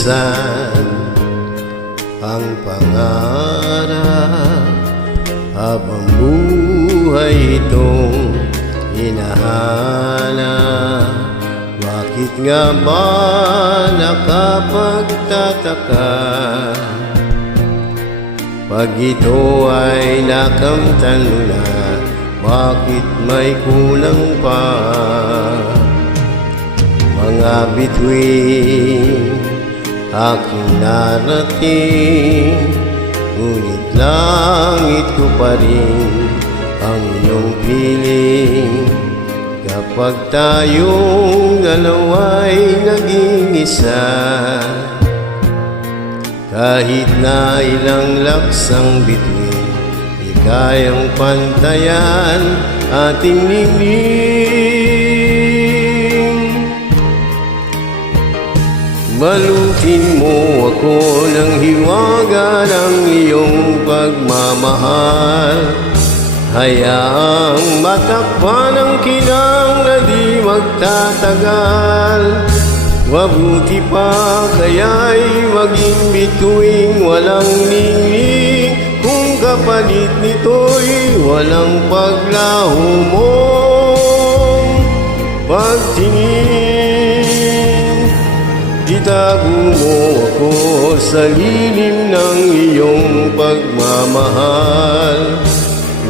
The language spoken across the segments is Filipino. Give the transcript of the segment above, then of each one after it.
minsan ang pangarap habang buhay itong hinahanap. Bakit nga ba nakapagtataka pag ito ay nakamtan mo na? Bakit may kulang pa? Mga bituin aking narating, ngunit langit ko pa rin ang iyong piling. Kapag tayong dalawa'y naging isa, kahit na ilang laksang bituin, di kayang pantayan ating ningning. Balutin mo ako ng hiwaga ng iyong pagmamahal. Hayaang matakpan ang kinang na di magtatagal. Mabuti pa kaya'y maging bituing walang ningning, kung kapalit nito'y walang paglaho mong pagtingin. Itago mo ako sa lilim ng iyong pagmamahal.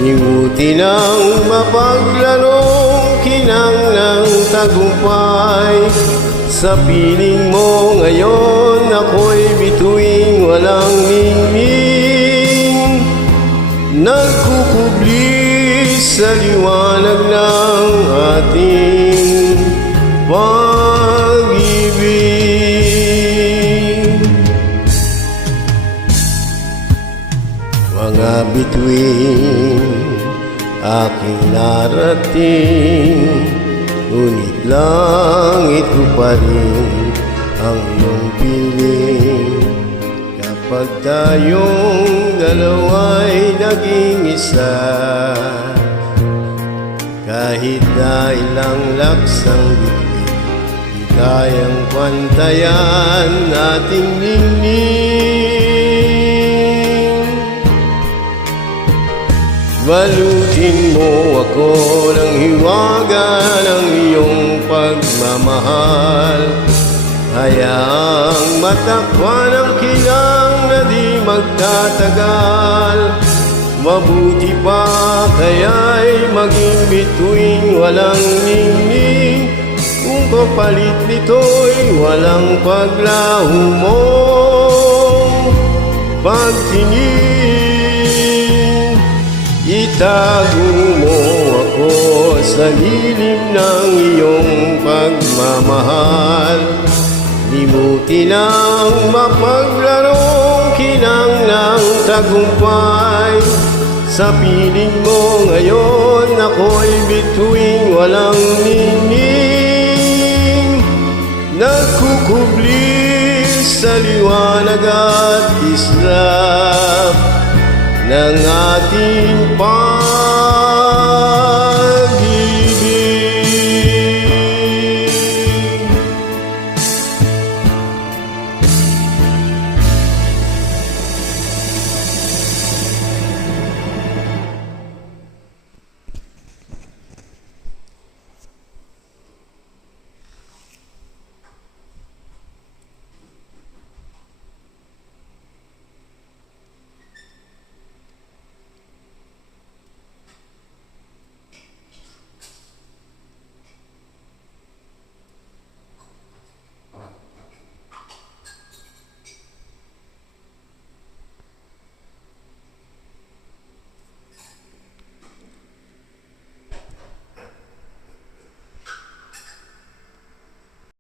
Limutin ang mapaglarong kinang ng tagumpay. Sa piling mo ngayon ako'y bituing walang ningning, nagkukubli sa liwanag ng ating pag-ibig. Mga bituin aking narating, ngunit langit ko pa rin ang iyong piling. Kapag tayong dalawa'y naging isa, kahit na ilang laksang bituin, di kayang pantayan ating ningning. Balutin mo ako ng hiwaga ng iyong pagmamahal. Hayaang matakpan ang kinang na di magtatagal. Mabuti pa kaya'y maging bituing walang ningning, kung kapalit nito'y walang paglaho mong pagtingin. Itago mo ako sa lilim ng iyong pagmamahal. Limutin ang mapaglarong kinang ng tagumpay. Sa piling mo ngayon ako'y bituing walang ningning, nagkukubli sa liwanag at islap ng ating